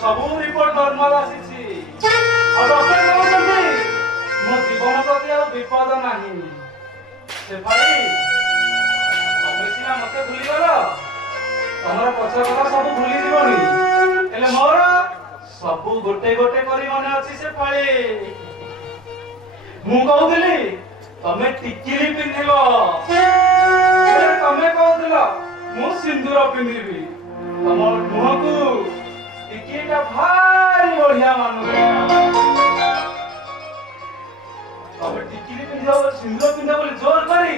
ସବୁ report normal ଆସିଛି। ଆଉ ଡକ୍ଟର କହୁଛନ୍ତି ମୋ ଜୀବନ ପ୍ରତି ଆଉ ବିପଦ ନାହିଁ। ସେଫାଳି ତମେ ସିନା ମତେ ଭୁଲିଗଲ, ତମର ପଛ କଥା ସବୁ ଭୁଲିଯିବନି, ହେଲେ ମୋର ସବୁ ଗୋଟେ ଗୋଟେ କରି ମନେ ଅଛି। ସେଫାଳି ମୁଁ କହୁଥିଲି ତମେ ଟିକିଲି ପିନ୍ଧିବ, ତମେ କହୁଥିଲ ମୁଁ ସିନ୍ଦୁର ପିନ୍ଧିବି। ତମ ମୁହଁକୁ ଟିକିଲିଟା ଭାରି ବଢିଆ ମାନୁଥିଲା। ତମେ ଟିକିଲି ପିନ୍ଧିବ, ସିନ୍ଦୁର ପିନ୍ଧିବ ବୋଲି ଜୋର କରି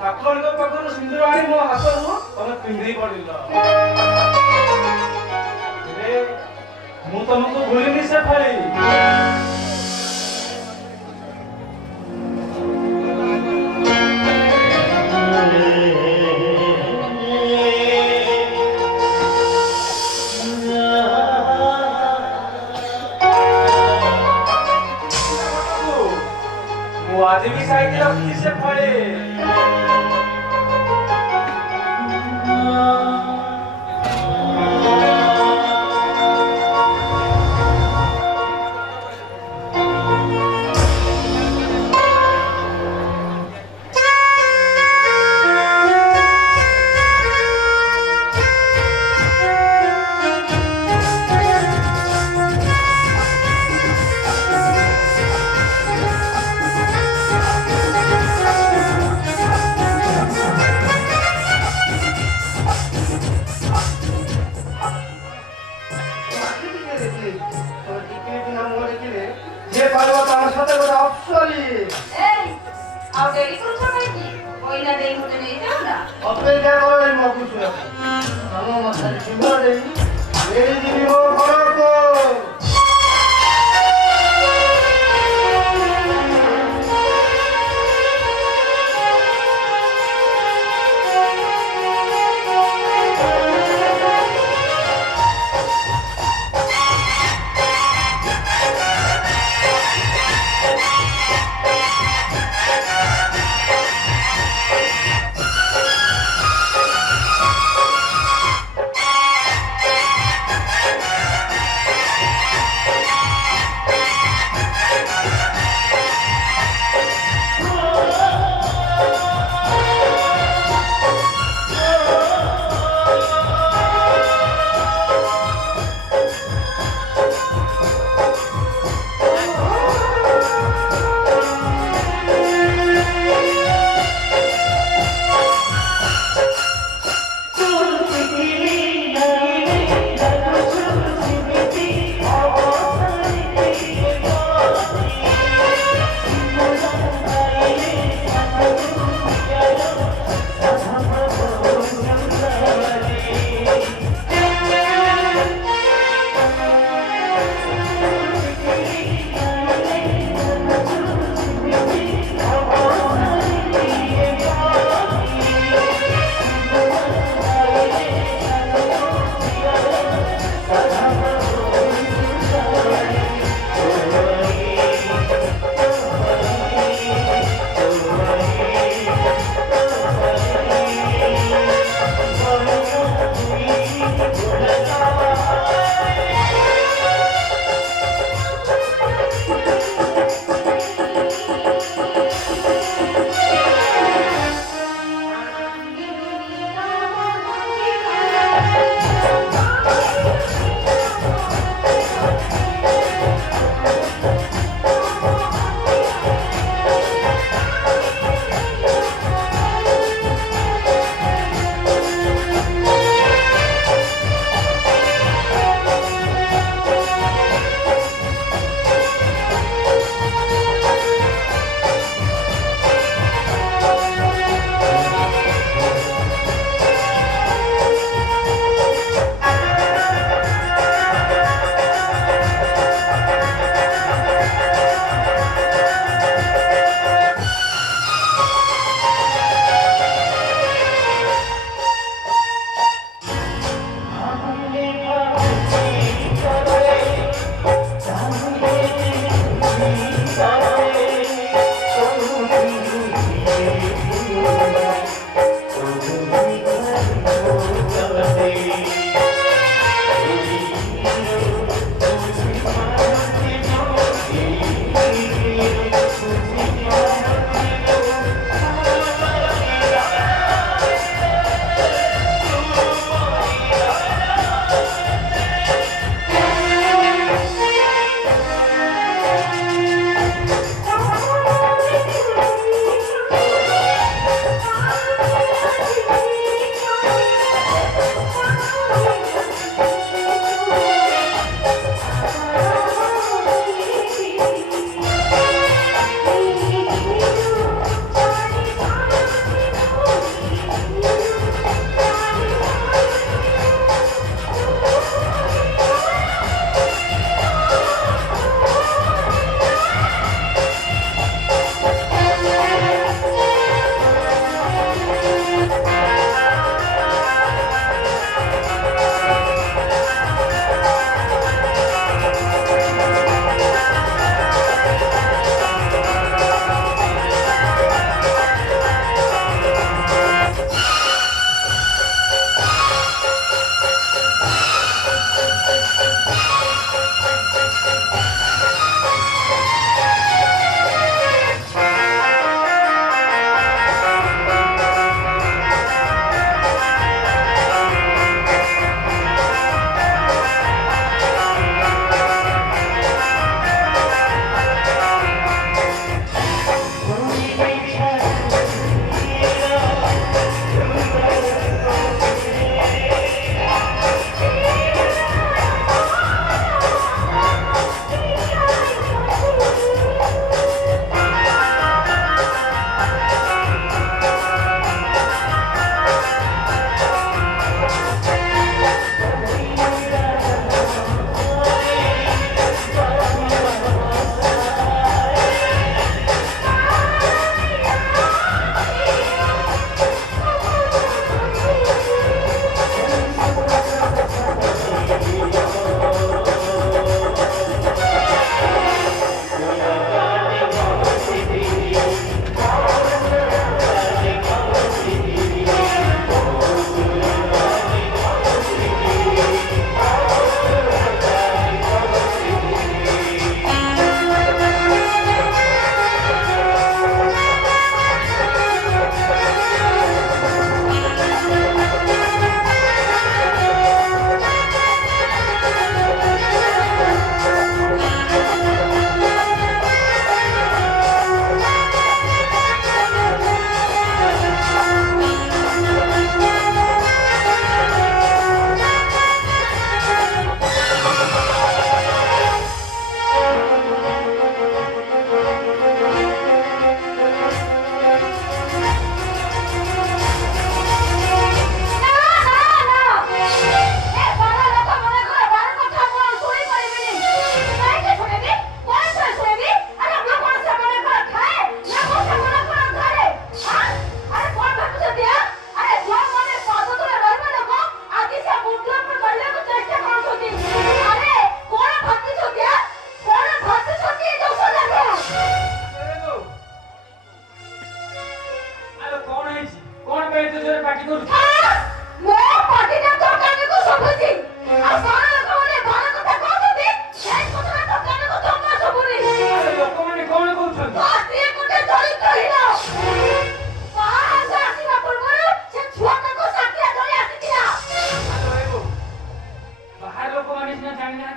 ଠାକୁରଙ୍କ ପାଖରୁ ସିନ୍ଦୁର ଆଣି ମୋ ହାତରୁ ତମେ ପିନ୍ଧେଇ ପଡିଲ। ମୁଁ ତମକୁ ଭୁଲିନି ସେଫାଳି। आज भी साइकिल अपनी से पड़े।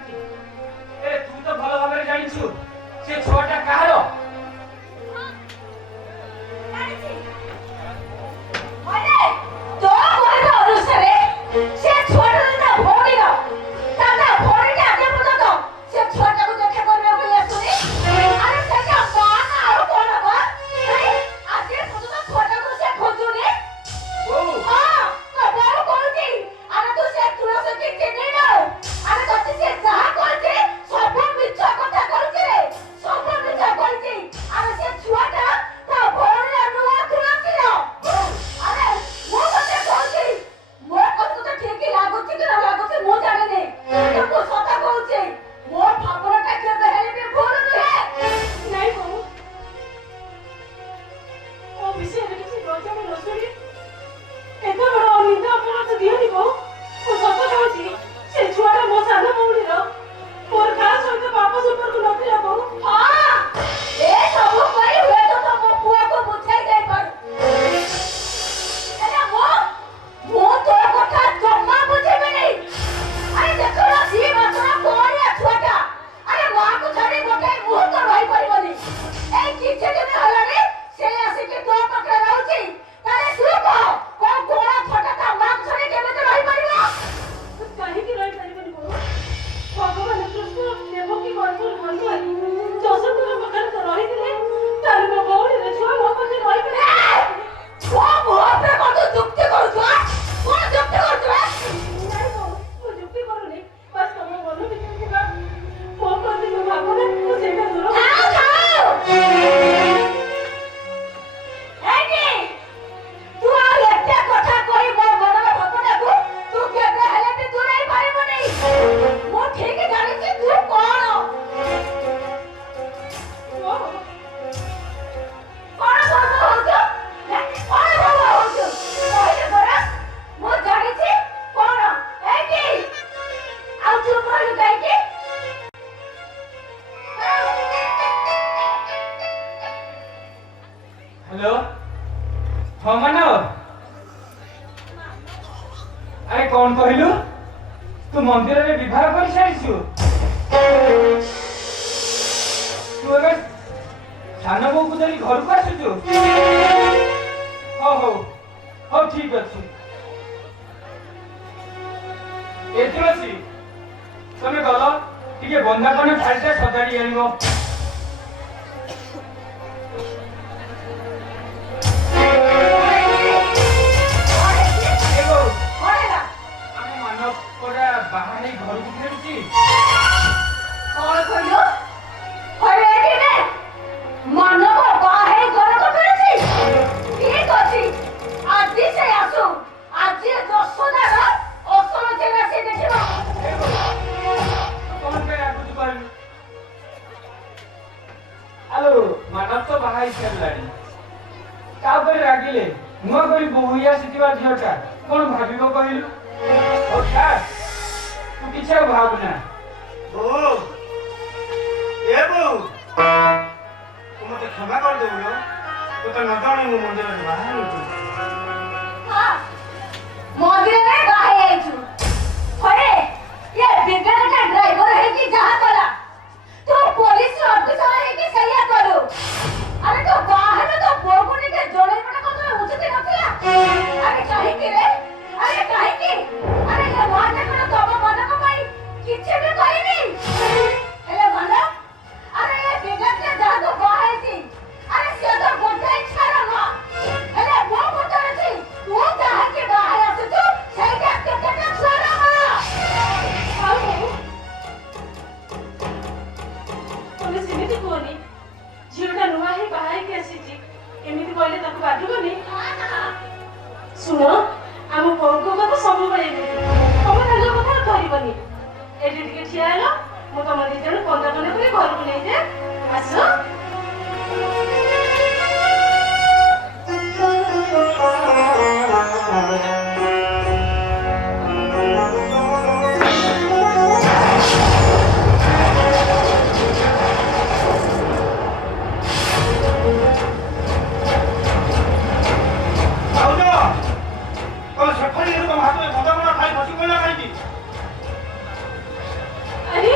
ଜାଣିଛି। ଏ ତୁ ତ ଭଲ ଭାବରେ ଜାଣିଛୁ ସେ ଛୁଆଟା କାହାର? ଜାଣିଛି। ମାନେ ତୋ କହିବା ଅନୁସାରେ ସେ ଛୁଆଟା ତା ଭଉଣୀର। ତା ଭଉଣୀଟା ଆଜି ପର୍ଯ୍ୟନ୍ତ ସେ ଛୁଆଟାକୁ ଦେଖା କରିବାକୁ ଆସୁନି। ଆରେ ସେଟା ମା ନା ଆଉ କଣ ବା? ଆଜି ପର୍ଯ୍ୟନ୍ତ ଛୁଆଟାକୁ ସେ ଖୋଜୁନି। ବୋଉ ହଁ ତ ବୋଉ କହୁଛି ଆରେ ତୁ ସେ ତୁଳସୀକି ଚିହ୍ନିନୁ। ଆରେ ତତେ ସେ ଯାହା କହିଛି ସବୁ ମିଛ କଥା କହିଛି ରେ। ସବୁ ମିଛ କହିଛି। ଆରେ ସେ ଛୁଆଟା ତା ଭଉଣୀର ନୁହଁ ତୁଳସୀର। ଆରେ ମୁଁ ତତେ କହୁଛି ମୋ କଥା ତତେ ଠିକ ଲାଗୁଛି କି ନ ଲାଗୁଛି ମୁଁ ଜାଣିନି। କିନ୍ତୁ ମୁଁ ସତ କହୁଛି ମୋ ଭାବନାଟା କେବେ ହେଲେ ବି ଭୁଲ ନୁହେଁ। ନାଇଁ ବୋଉ, ମୋ ବିଷୟରେ କିଛି ଗଜବ ନ ଶୁଣି ଏତେ ବଡ଼ ନିନ୍ଦା ଅପରାଧ ଦିଅନି ବୋଉ। ମୁଁ ସତ କହୁଛି ସେ ଛୁଆଟା ମୋ ସାନ ଭଉଣୀର। ମୋର କାହା ସହିତ ପାପ ସମ୍ପର୍କ ନଥିଲା ବୋଉ। ହଁ ଏ ସବୁ ପାଇଁ ହୁଏତ ତମ ପୁଅକୁ ବୁଝାଇ ଦେଇପାରୁ। ହେଲେ ମୁଁ ତୋ କଥା ଜମା ବୁଝିବିନି। ଆରେ ଦେଖୁନ ସିଏ ମାତ୍ର କଅଣିଆ ଛୁଆଟା। ଆରେ ମାଆକୁ ଛାଡ଼ି ଗୋଟେ ମୁହୂର୍ତ୍ତ ରହିପାରିବନି। ଏଇ କିଛି ଦିନ ହେଲାଣି ସେ ଆସିକି ତୋ ପାଖରେ ରହୁଛି। ତାହେଲେ ତୁ କହ କୋଉ ଗୋଳା ଛୋଟା ତା ମାଆକୁ ଛାଡ଼ି କେମିତି ରହିପାରିବ? କାହିଁକି ରହିପାରିବନି ବୋଉ? ଭଗବାନ କୃଷ୍ଣ ଦେବକୀ ଗର୍ଭରୁ ବଞ୍ଚି ଯଶୋଦାର ପାଖରେ ତ ରହିଥିଲେ। ତାହେଲେ ମୋ ଭଉଣୀର ଛୁଆ ମୋ ପାଖରେ ରହିପାରିବ। ଛୁଆ ମୋ ଉପରେ କଣ ଯୁକ୍ତି କରୁଛୁ? କଣ ଯୁକ୍ତି କରୁଛୁ? ନାଇଁ ବୋଉ, ମୁଁ ଯୁକ୍ତି କରୁନି। ବାସ୍ ତମ ମନ ଭିତରେ ଥିବା ମୋ ପ୍ରତି ଯୋଉ ଭାବନା ମୁଁ ସେଇଟା ଦୂର ତୁ ଆଉ ଏତେ କଥା କହି ମୋ ମନର ଭାବନାକୁ ତୁ କେବେ ହେଲେ ବି ଦୂରେଇ ପାରିବୁନି। ମୁଁ ଠିକ ଜାଣିଛି ତୁ କଣ ଭାବ ହଉଛୁ। କଣ ଭାବ ହଉଛୁ କହିଲେ ପରା। ମୁଁ ଜାଣିଛି କଣ ଏଇଠି ଆଉ ଚୁପ ରହିଲୁ କାହିଁକି? ହ୍ୟାଲୋ ହଁ ମାନବ ଆରେ କଣ କହିଲୁ? ତୁ ମନ୍ଦିରରେ ବିବାହ କରିସାରିଛୁ? ତୁ ଏବେ ସାନ ବୋଉକୁ ଧରି ଘରକୁ ଆସୁଛୁ? ହଉ ହଉ ହଉ ଠିକ ଅଛି। ଏ ତୁଳସୀ ତମେ ଗଲ ଟିକେ ବନ୍ଦାପନା ଥାଳିଟା ସଜାଡ଼ି ଆଣିବ। ଆମେ ମାନବ ପରା ବାହା ହେଇ ଘରକୁ ଫେରୁଛି। କଣ କହିଲୁ? ହରେ ଏଠିରେ ମାନବ ବାହା ହେଇ ଘରକୁ ଫେରୁଛି। ଠିକ ଅଛି, ଆଜି ସେ ଆସୁ। ଆଜି ଯଶୋଦାର ଅସଲ ଚେହେରା ସେ ଦେଖିବ। କଣ ପାଇଁ ଆଗୁଛି କହିଲୁ? ଆଲୋ ମାନବ ତ ବାହା ହେଇ ସାରିଲାଣି। ତା ଉପରେ ରାଗିଲେ ନୂଆ କରି ବୋହୂ ହେଇ ଆସିଥିବା ଝିଅଟା କଣ ଭାବିବ କହିଲୁ? ହଉ ଛାଡ, ତୁ କିଛି ଆଉ ଭାବନା। ବୋଉ ଏ ବୋଉ ତୁ ମତେ କ୍ଷମା କରିଦେବୁ ଲୋ। ତୁ ତ ନ ଜାଣି ମୁଁ ମନ୍ଦିରରେ ବାହା ହେଇଛି। ହଁ, ମନ୍ଦିରରେ ବାହା ହେଇଯାଇଛୁ। ହରେ ଏ ବିଜ୍ଞାନଟା ଡ୍ରାଇଭର ହେଇକି ଯାହା କଲା ତୁ ପୋଲିସ ଅଫିସର ହେଇକି ସେଇଆ କରୁ। ଆରେ ତୁ ବାହା ହେଲେ ତ ବୋଉକୁ ଟିକେ ଜଣେଇବାଟା କଣ ଉଚିତ ନଥିଲା? ଆରେ କାହିଁକି ରେ? ଆରେ କାହିଁକି? ଆରେ ଏ ମହାଟା କଣ ତମ ମାନଙ୍କ ପାଇଁ କିଛି ବି କରିନି? ହେଲେ ଭଲ। ଆରେ ଏ ବିଜ୍ଞାନଟା ଯାହାକୁ ବାହା ହେଇଛି ଆରେ ସିଏ ତ ଗୋଟେ ଛାର ନୁହଁ। ହେଲେ ମୁଁ ପଚାରୁଛି ତୁ କାହିଁକି ବାହା ହେଇ ଆସୁଛୁ? ସେଇଟା କେତେଟା ଛୁଆର ମା? ତମେ ସେମିତି କୁହନି। ଝିଅଟା ନୂଆ ହେଇ ବାହା ହେଇକି ଆସିଛି, ଏମିତି କହିଲେ ତାକୁ ବାଧିବନି? ଶୁଣ, ଆମ ବୋଉଙ୍କ କଥା ସବୁବେଳେ ଏମିତି। ତମେ ତାଙ୍କ କଥା ଧରିବନି। ଏଠି ଟିକେ ଠିଆ ହେଲ, ମୁଁ ତମ ଦି ଜଣ ବନ୍ଦାପନା କରି ଘରକୁ ନେଇଯାଏ। ଆସ। ତମ ସେଫାଳିରେ ତମ ହାତରେ ବନ୍ଦାପନା ଥାଇ ବସି ପଇଲା କାହିଁକି? ଆରେ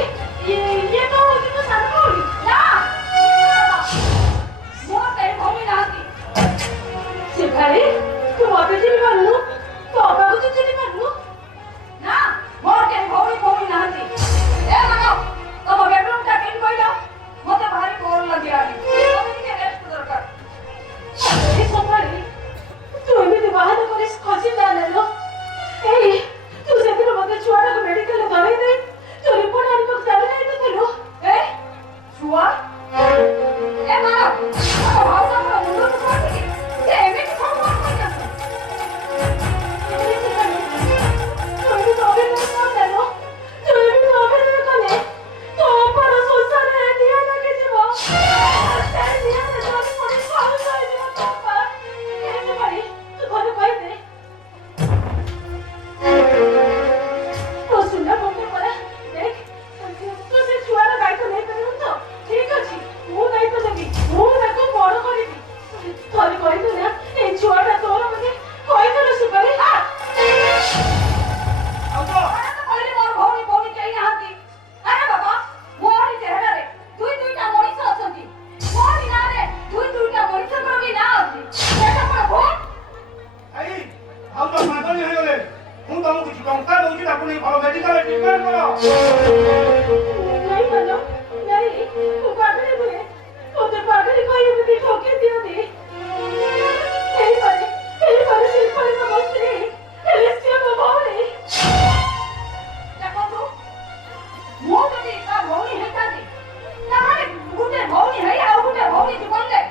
नहीं मानो नहीं वो पागल हुए वो तो पागल को ये भी ठोके दियो दे यही पर सिर्फ पर का बस्ती एलिस्टिया बाबाले देखो तो मो कदी का भौनी है कादी तारे गुटे भौनी है आ गुटे भौनी जीवन दे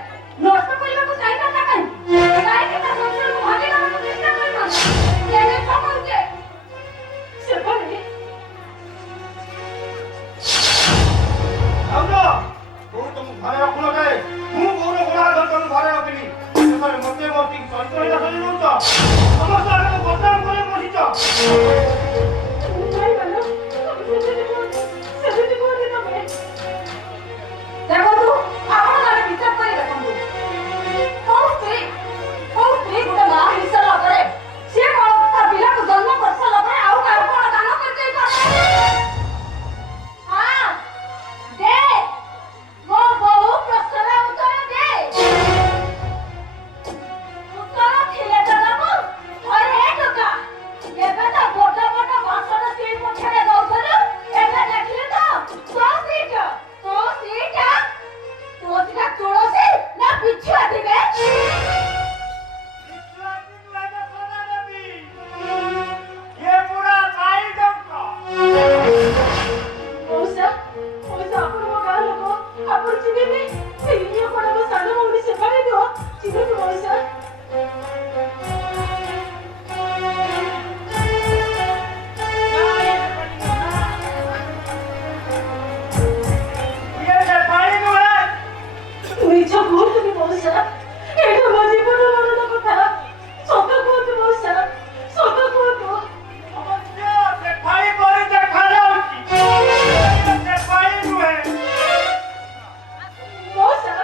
नष्ट करिबा को चाहि ना काई के ता संसार को भागे ना को चेष्टा करना ये ने समझ दे से बोले आउनो तू तुम घरे रखलो जाए मु गोरो गोरा धर तुम घरे रखली तोरे मते मोती संतोष का सही नहुत समस्त आगे बदनाम करे बसिच नहीं मानो सेबेटी बोले ना मैं देखो तू आपण माने विचार करे देखो कोस्त्री गुटे मां हिस्सा करे से कोन ता बिला को जन्म करसा लगे आउ का कोन दान कर दे हां दे वो बहु प्रश्न उत्तर दे उत्तर थिले त बाबू अरे टका एबे त बोटा बोटा भाषण स्क्रीन को छेड़े दउथलो एबे देखले तो सीट तो सीटा तुलसी ना पिछुआ दिबे ये पूरा काई डंका ओसा आपण मो गाल लोक आपण चिनेबे से इनियो कोड को सानो मोनी से पारे दियो चिने तो ओसा ये से पानी नु है मिछ बहुत भी ओसा एटा मो जीवन मरण कथा सत को ओसा सत को अवश्य से पानी पर देखा जाउची से पानी नु है ओसा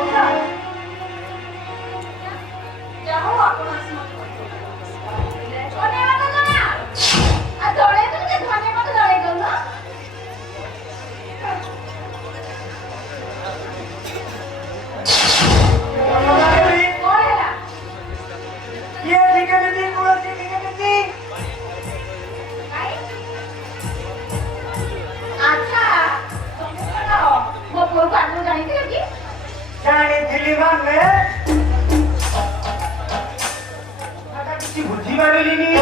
ओसा जाओ आपण मत धन्यवाद ना आ दौड़े तो धन्यवाद दौड़े गो ना ओरेला ये दिखे पूरा दिखे अच्छा वो पूरा आदमी जानी थी कि जानी दिल्ली में आता किसी बुद्धि वाली नहीं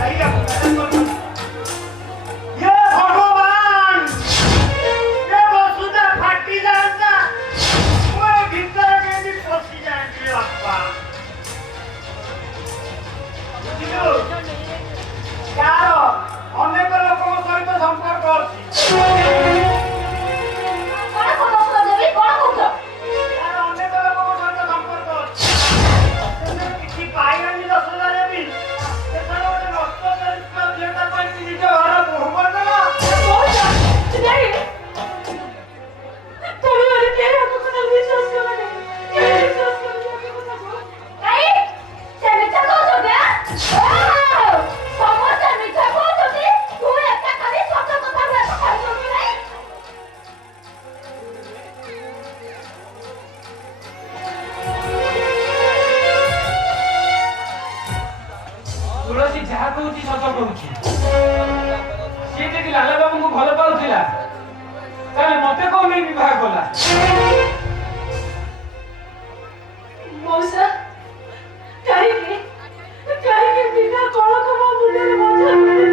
आई ये भगवान ये वसुधा फाटी जाता वो भीतर के भी फंसी जाएंगे अप्पा बुझिलो यार अनेक लोक सहित संपर्क अछि कौन को दोस्त देवी कौन को यार अनेक लोक सहित संपर्क अछि किछि पाइरानी 10,000 भी एथरो ଗୋଟେ ନଷ୍ଟ କରିଥିବା ଝିଅଟା ପାଇଁ ନିଜ ଘର ବୋହୁ କରିଦେଲା नहीं तुम वाले के को तो विश्वास करो नहीं विश्वास करो नहीं से मिठा को हो गया समोसा मिठा को हो गई तू एक खाली सत कथा में तो खाई होगी नहीं ତୁଳସୀ ଯାହା କହୁଛି ସତ କହୁଛି ସିଏ ଯଦି ଲାଲା ବାବୁଙ୍କୁ ଭଲ ପାଉଥିଲା ତାହେଲେ ମତେ କଣ ନେଇ ବିବାହ କଲା मौसा कहीं बिना कौन को वो मुंडे में मजा नहीं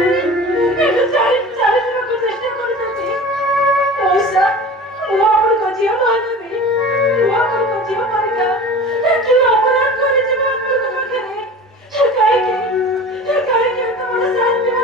ये चारी चारी दिन को चेष्टा कर देती मौसा वो अपन को जीव मान भी वो अपन को जीव मान का क्यों अपराध करे जब अपन को करे कहीं के तो बड़ा साथ में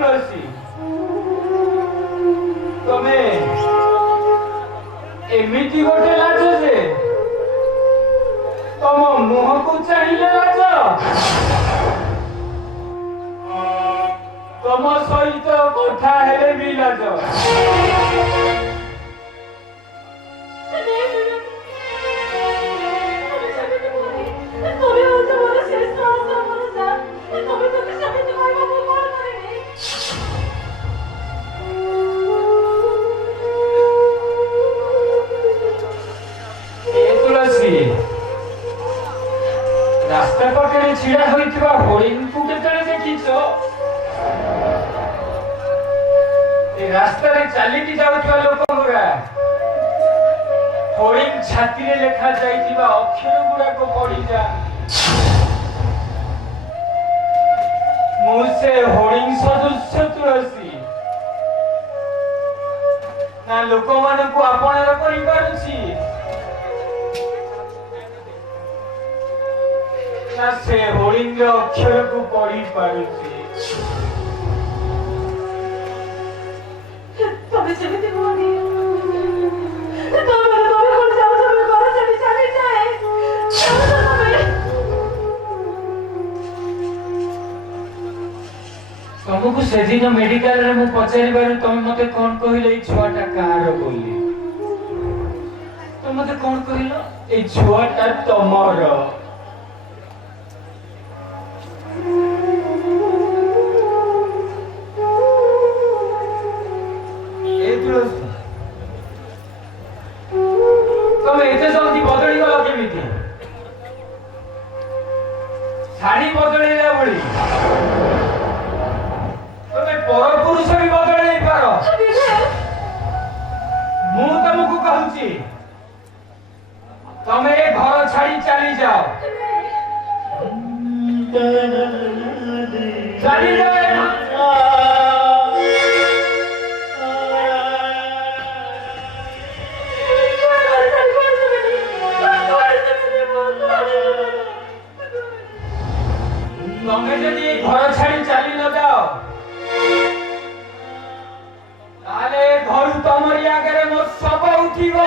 तुलसी तमे एमिति गोटे लाज जे तम मुह को चाहिए लाज तम सहित कथा हेले भी लाज रास्ता पाखे छिड़ा होइथिबा हरिण को केतरे देखिछ ए रास्ता रे चालिकी जाउथिबा लोक गुरा हरिण छाती रे लेखा जाइथिबा अक्षर गुरा को पढ़ी जा मुसे हरिण सदृश तुलसी ना लोक मान को आपणर करि पारुछि से हरिण अक्षर को पढ़ी पारुछि तबे सेमिति बोली तबे कोन जाउ तबे घर चली चली जाए तुमको से दिन मेडिकल रे मु पचारि बार तुम मते कोन कहिलो ई छुआटा कार बोली तुम मते कोन कहिलो ई छुआटा तमर तमे एते जल्दी बदली गलो केमिति साड़ी बदलिला बड़ी तमे पर पुरुष भी बदली पारो मु तुमको कहूची तमे ए घर छाड़ी चली जाओ चली जाओ तमे यदि घर छाड़ी चली न जाओ ताले घर तमरी आगे मो सब उठिबो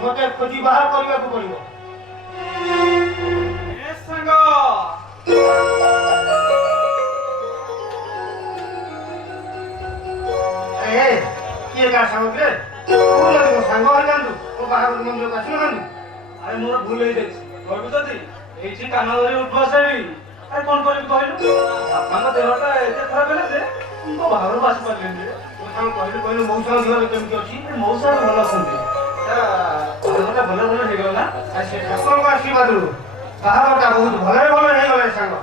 ମୋତେ ଖୋଜି ବାହାର କରିବାକୁ ପଡ଼ିବ। ଏ ସାଙ୍ଗ କିଏ କାହା ସାଙ୍ଗ କିରେ? ମୋ ସାଙ୍ଗ ହେଇଥାନ୍ତୁ ମୋ ବାହାଘର ମନ୍ଦିରକୁ ଆସିନଥାନ୍ତୁ। ଆରେ ମୋର ଭୁଲ ହେଇଯାଇଛି କହିବୁ ଯଦି ଏଇଠି କାନ ଧରି ଉଠ୍ବସ ହେବି। ଆରେ କଣ କରିବି କହିଲୁ ବାପାଙ୍କ ଦେହଟା ଏତେ ଖରାପ ହେଲା ଯେ ମୁଁ ବାହାଘରକୁ ଆସିପାରିଲିନି। ମୋ ସାଙ୍ଗ କହିଲୁ ମଉସାଙ୍କ ଦେହ କେମିତି ଅଛି? ମଉସା ଭଲ ଅଛନ୍ତି ବାହାଘରଟା ଭଲ ଭଲ ହେଇଗଲା ନା। ଆଉ ସେ ଠାକୁରଙ୍କ ଆଶୀର୍ବାଦରୁ ବାହାଘରଟା ବହୁତ ଭଲରେ ଭଲ ହେଇଗଲା ସାଙ୍ଗ।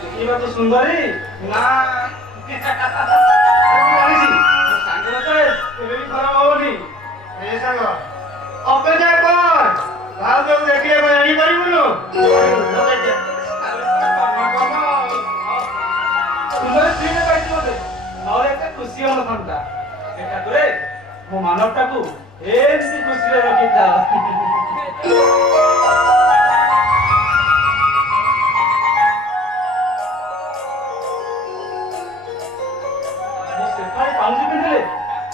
ଦେଖିବାକୁ ସୁନ୍ଦରୀ ନା ଜାଣିଛି ସାଙ୍ଗର ଚଏସ୍ କେବେ ବି ଖରାପ ହବନି। ଏ ସାଙ୍ଗ ଅପେକ୍ଷା କର ଭାଉଜକୁ ଦେଖିଲେ କଣ ଜାଣିପାରିବୁନୁ? ସୁନ୍ଦରୀ ସ୍ତ୍ରୀରେ ପାଇଛି ବୋଧେ ନହେଲେ ଏତେ ଖୁସି ହଉନଥାନ୍ତା। ସେ ଠାକୁରେ ମୋ ମାନବଟାକୁ ଏମିତି ଖୁସିରେ ରଖିଥାଅ। ପାଉଁଜି ପିନ୍ଧିଲେ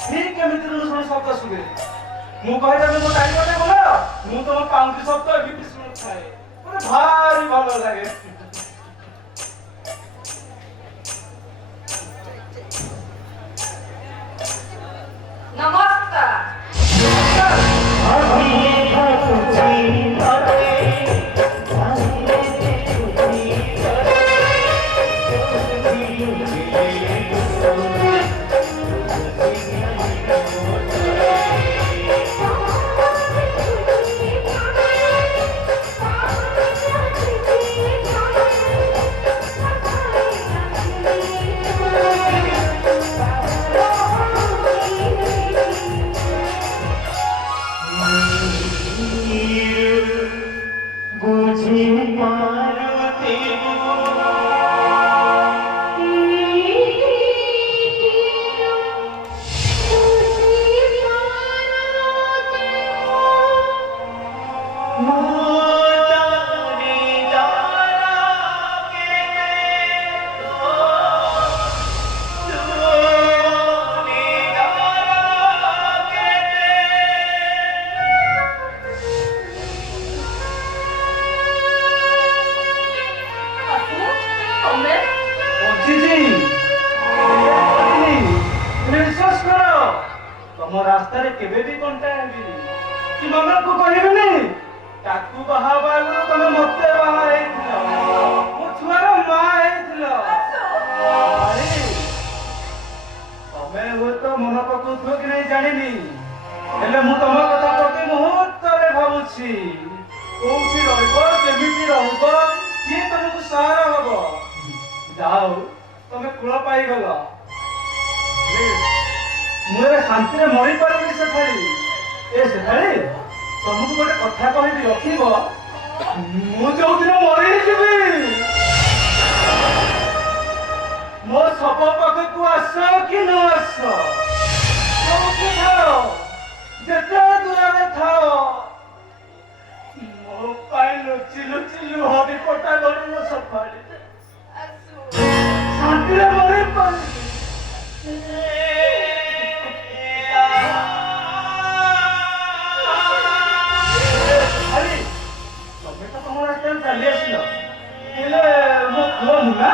ଠିକ କେମିତି ଶୁଣି ଶବ୍ଦ ଶୁଣେ। ମୁଁ କହିଦେବି ମୋ ଟାଇମ୍ କଥା ଭଲ ମୁଁ ତମ ପାଉଁଜି ଶବ୍ଦ ଏମିତି ଶୁଣୁଥାଏ ମତେ ଭାରି ଭଲ ଲାଗେ। ନମସ୍କାର। ତମ ରାସ୍ତାରେ କେବେ ବି କଣ୍ଟା ହେବିନି କି ମନକୁ କହିବିନି। ତାକୁ ବାହା ହେବା ଆଗରୁ ତମେ ମତେ ବାହା ହେଇଥିଲ ମୋ ଛୁଆର ମା ହେଇଥିଲ। ତମେ ହୁଏତ ମନ ପକଉଥିବ କି ନାଇଁ ଜାଣିନି ହେଲେ ମୁଁ ତମ କଥା ପ୍ରତି ମୁହୂର୍ତ୍ତରେ ଭାବୁଛି। କୋଉଠି ରହିବ କେମିତି ରହିବ କିଏ ତମକୁ ସହାରା ହବ। ଯାହା ହଉ ତମେ କୂଳ ପାଇଗଲ। ମୁଁ ଏବେ ଶାନ୍ତିରେ ମରିପାରିବି ସେଠାଳି। ଏ ସେଠାଳି ତମକୁ ଗୋଟେ କଥା କହିବି ରଖିବ। ମୁଁ ଯୋଉଦିନ ମରିଯିବି ମୋ ଶବ ପାଖକୁ ଆସ କି ନ ଆସ ଯୋଉଠି ଥାଅ ଯେତେ ଦୂରରେ ଥାଅ ମୋ ପାଇଁ ଲୁଚି ଲୁଚି ଲୁହ ବିପଟା ଗଡ଼ିବ ସକାଳେ ଶାନ୍ତିରେ ମରିପାରିବି। ଚାଲି ଆସିଲ ହେଲେ ମୋ ପୁଅ ମୁନା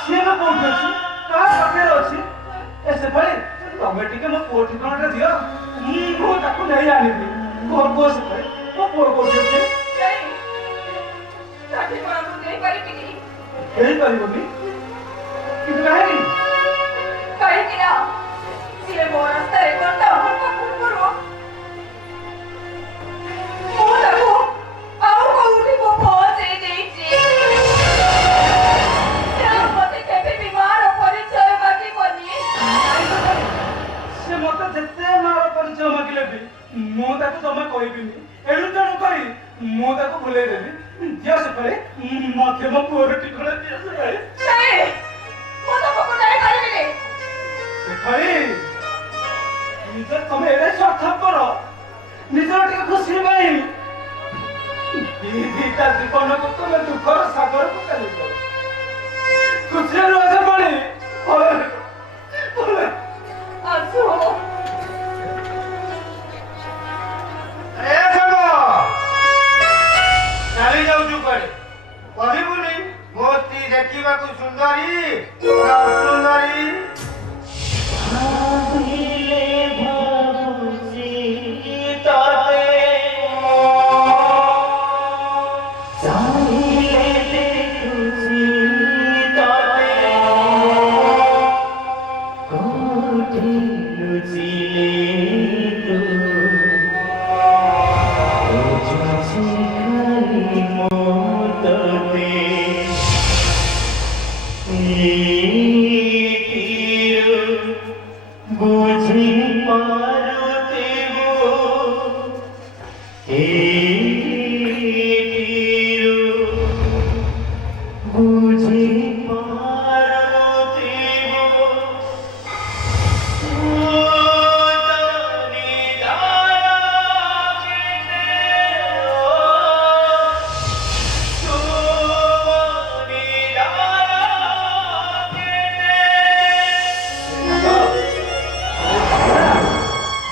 ସିଏ ଏବେ କୋଉଠି ଅଛି କାହା ପାଖରେ ଅଛି? ଏ ସେପାଳି ତମେ ଟିକେ ମୋ ପୁଅ ଠିକଣାଟା ଦିଅ ମୁଁ ତାକୁ ନେଇ ଆଣିବି। କୁହ କୁହ ସେପାଳି ମୋ ପୁଅ କୋଉଠି ଅଛି? ହେଇପାରିବନି କିନ୍ତୁ କାହିଁକି ନା ସିଏ ମୋ ରାସ୍ତାରେ କଣ୍ଟା ହବା ପୂର୍ବରୁ ମୁଁ ତାକୁ ଆଉ କୋଉଠି ପହଞ୍ଚେଇ ଦେଇଛି। ମତେ କେବେ ବି ମାର ପରିଚୟ ମାଗିବନି। ସେ ମତେ ଯେତେ ମାର ପରିଚୟ ମାଗିଲେ ବି ମୁଁ ତାକୁ ଜମା କହିବିନି। ଏଣୁ ତେଣୁ କରି ମୁଁ ତାକୁ ଭୁଲେଇ ଦେବି। ଦିଅ ସେପାଳି ମତେ ମୋ ପୁଅର ଠିକଣା ଦିଅ ସେପାଳି। ମୁଁ ତମକୁ ଯାଇପାରିବିନି। ସେପାଳି ତମେ ଏଡେ ସ୍ୱାର୍ଥପର ନିଜର ଟିକେ ଖୁସି ପାଇଁ ଦିଟା ଜୀବନକୁ ତମେ ଦୁଃଖର ସାଗରକୁ ଚାଲିଛ। ଖୁସିରେ ରୁହ ସେପାଳି। ଆସୁ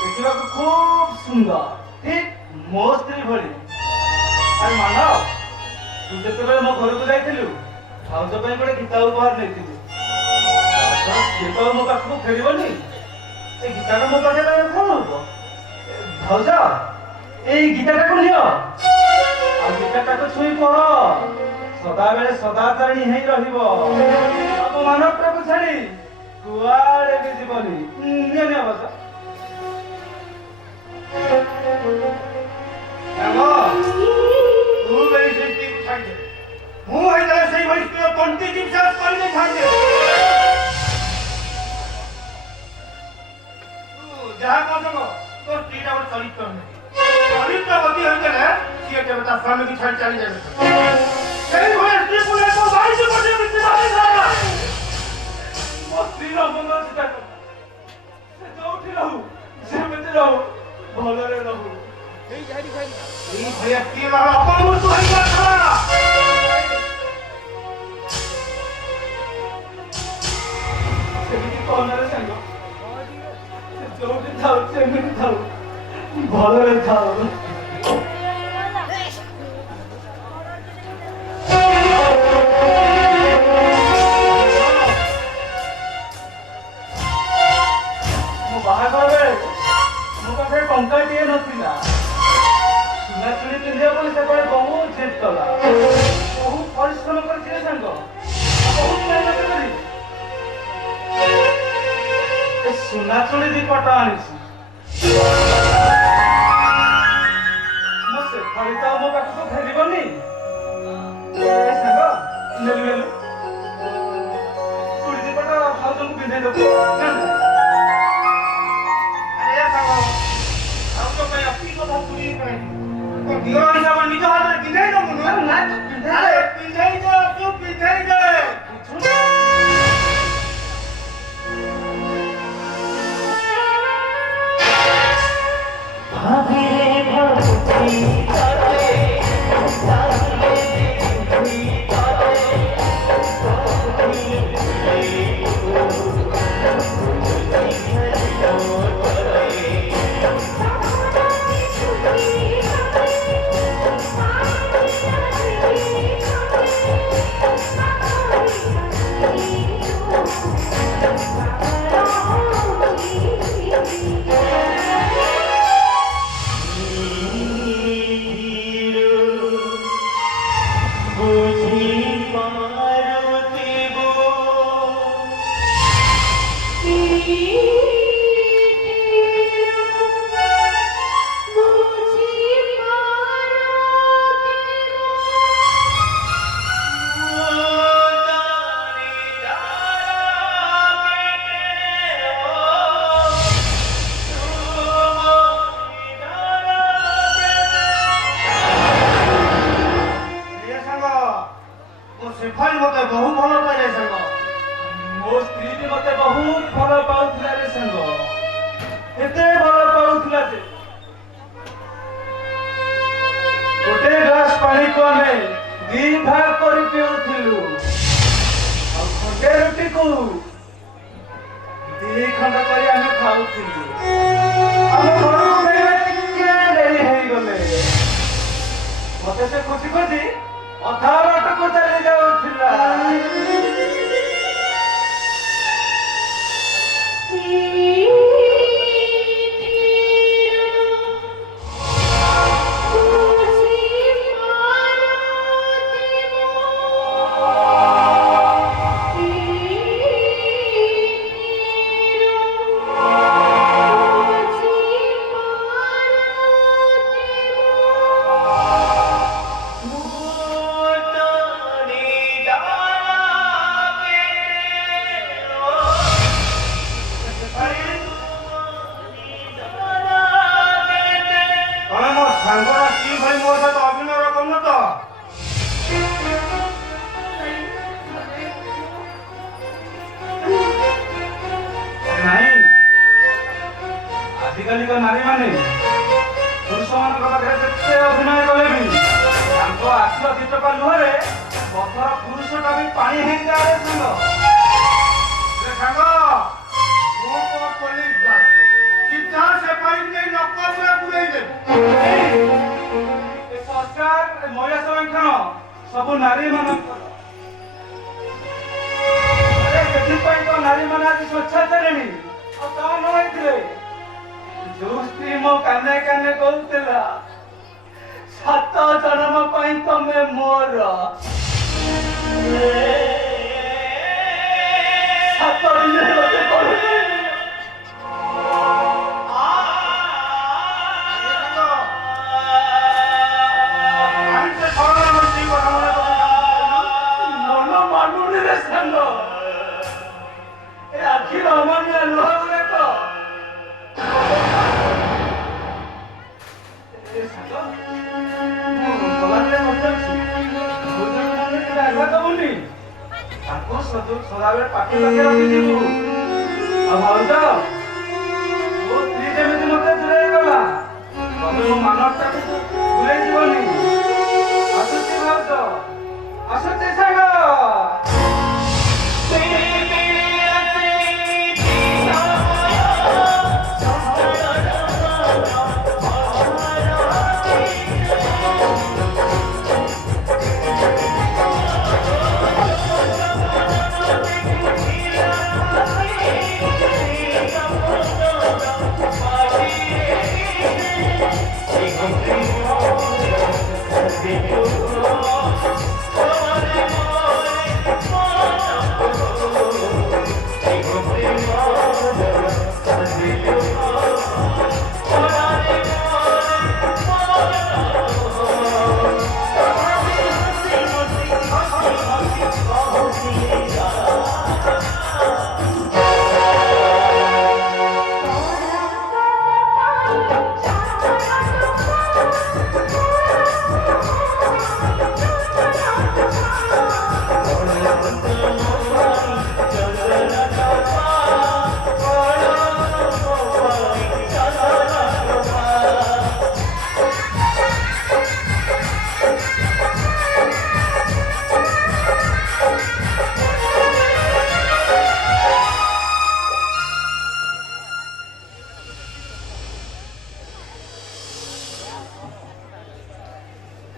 ଦେଖିବାକୁ ଖୁବ୍ ସୁନ୍ଦର ଠିକ୍ ମୋ ସ୍ତ୍ରୀ ଭଳି। ଆରେ ମାନବ, ତୁ ଯେତେବେଳେ ମୋ ଘରକୁ ଯାଇଥିଲୁ ଭାଉଜ ପାଇଁ ଗୋଟେ ଗୀତା ଉପହାର ନେଇଥିଲି। ସିଏ ତ ମୋ ପାଖକୁ ଫେରିବନି, ଏ ଗୀତାଟା ମୋ ପାଖରେ ରହିଲେ କଣ ହବ? ଭାଉଜ, ଏଇ ଗୀତାଟାକୁ ନିଅ ଆଉ ଗୀତାଟାକୁ ଛୁଇଁ ପଢ, ସଦାବେଳେ ସଦାଚାରୀ ହେଇ ରହିବ। ସବୁ ମାନବଟାକୁ ଛାଡି କୁଆଡେ ବି ଯିବନି। ନିଅ ନିଅ ଭାଉଜ। तू मेरी सृष्टि को छाड़ दे, मुंह है तेरे सही वही तो पंटी जी से कर दे छाड़ दे। तू जहाँ कौन सको तो तीन और चरित्र में चरित्रवती हो गए ये के बता स्वामी की छाड़ चली जाए। कहीं हुए स्त्री पुले को बाहर से बचे बिल्कुल बाहर जाएगा। ମୋ ସ୍ତ୍ରୀର ମନ ଚିନ୍ତା କର, ସେ ଯୋଉଠି ରହୁ ଯେମିତି ରହୁ ଭଲରେ ରହୁ। ये भैया की वाला अपन मुझ तो है क्या खड़ा? ସେମିତି କହନାରେ ସାଙ୍ଗ, ସେ ଯୋଉଠି ଥାଉ ସେମିତି ଥାଉ ଭଲରେ ଥାଉ। ମୋ ବାହାଘର ବେଳେ ମୋ ପାଖରେ ଟଙ୍କାଟିଏ ନଥିଲା। ସୁନା ଚୁଡ଼ି ପିନ୍ଧିବା ପାଇଁ ସେତେବେଳେ ବହୁତ ଜେଦ କଲା, ବହୁତ ପରିଶ୍ରମ କରିଥିଲେ ସାଙ୍ଗ, ବହୁତ ମେହନତ କରି ଏ ସୁନା ଚୁଡ଼ି ଦିପଟ ଆଣିଛି। ମୋ ସେଫାଳି ତ ମୋ ପାଖକୁ ଫେରିବନି। ଏ ସାଙ୍ଗ ନେଲୁ ନେଲୁ ଚୁଡ଼ି ଦିପଟ ଭାଉଜଙ୍କୁ ପିନ୍ଧେଇ ଦେବୁ। अरे सागो हम तो भाई अपनी को बहुत पूरी करें तो दियो हिसाब से निज हाथ में पिंधाई दो मुनु ना पिंधाई अरे पिंधाई दो तू पिंधाई दे भाभी रे भाभी तारे तारे सेफाई मते बहुत भलो पाए संग ମୋ ସ୍ତ୍ରୀ ବି ମତେ ବହୁତ ଭଲ ପାଉଥିଲା ରେ ସାଙ୍ଗ, ଏତେ ଭଲ ପାଉଥିଲା ଯେ ଗୋଟେ ଗ୍ଲାସ ପାଣିକୁ ଆମେ ଦି ଭାଗ କରି ପିଉଥିଲୁ, ଆଉ ଖଣ୍ଡେ ରୁଟିକୁ ଦି ଖଣ୍ଡ କରି ଆମେ ଖାଉଥିଲୁ। ଆମ ଘରକୁ ଫେରିବା ଟିକେ ଡେରି ହେଇଗଲେ ମତେ ସେ ଖୋଜି ଖୋଜି ଅଧା ବାଟକୁ ଚାଲି ଯାଉଥିଲା। ଆଜିକାଲିକା ନାରୀମାନେ ପୁରୁଷମାନଙ୍କ ପାଖରେ ଯେତେ ଅଭିନୟ କଲେ ବି ତାଙ୍କ ଆଖିର ଦିଟକା ଲୁହରେ ପଥର ପୁରୁଷଟା ବି ପାଣି ହେଇଯାଏ ସାଙ୍ଗ। रे सांगो वो को पुलिस वाला सीधा से पाइन के नक्का पूरा पुरई दे ଏ ସରକାର ଏ ମହିଳା ସଂରକ୍ଷଣ ସବୁ ନାରୀମାନଙ୍କର ସେଥିପାଇଁ ତ ନାରୀମାନେ ଆଜି ସ୍ୱଚ୍ଛାଚାରିଣୀ ଆଉ ତା ନ ହେଇଥିଲେ ଯୋଉ ସ୍ତ୍ରୀ ମୋ କାନେ କାନେ କହୁଥିଲା 7 ଜନ୍ମ ପାଇଁ ତମେ ମୋର 7 ଦିନରେ ମତେ କହିଲେ आइन से छोड़ना मत को हमारे ମନ ମାନୁନି ରେ ସାଙ୍ଗ। ଏ ଆଖିର ଅମାନିଆ ଲୁହ ଗୁଡାକ ଏ ସାଙ୍ଗ ମୁଁ ଗଲାବେଳେ ପଚାରୁଛି ଭୋଜନମାନେ କେବେ ଆଘାତ ହଉନି ତାଙ୍କୁ ସଦାବେଳେ ପାଖେ ପାଖେ ରଖିଯିବୁ। ଆଉ ଭାଉଜ ମୋ ସ୍ତ୍ରୀ ଯେମିତି ମତେ ଦୂରେଇ ଗଲା ତମେ ମୋ ମାନବଟାକୁ ଦୂରେଇ ଯିବନି। ଆସୁଛି ଭାଉଜ ଆସୁଛି ସାଙ୍ଗ।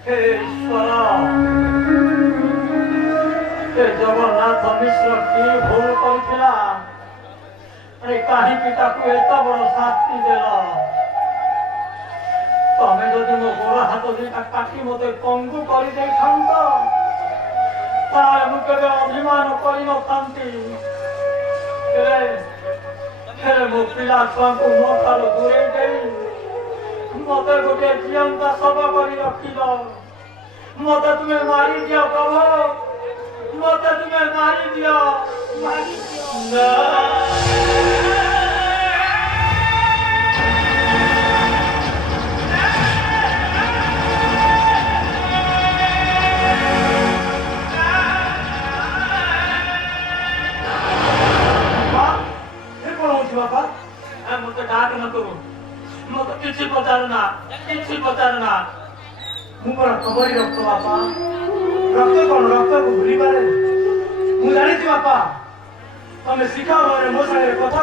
हे ईश्वर हे जगन्नाथ मिश्र की भूल करथिला अरे काहे कि ताकू एत बड़ शास्ति देला तमे जदि मो गोड़ हाथ दुईटा काटी मते कंगु करि देई थांत तार मु केबे अभिमान करि न थांती हे मो पिला छुआंकु मो ठारू दूरे देई मते गोटे जीवंता सब करी रखिल मते तुम्हें मारी दियो प्रभु मते तुम्हें मारी दियो बापा मते डाक न करू मते किसी पचारना ମୁଁ କଣ ଖବରି ରକ୍ତ ବାପା ରକ୍ତ କଣ ରକ୍ତକୁ ଭୁଲି ପାରେ ମୁଁ ଜାଣିଛି ବାପା ତମେ ଶିଖା ଭାବରେ ମୋ ସାଙ୍ଗରେ କଥା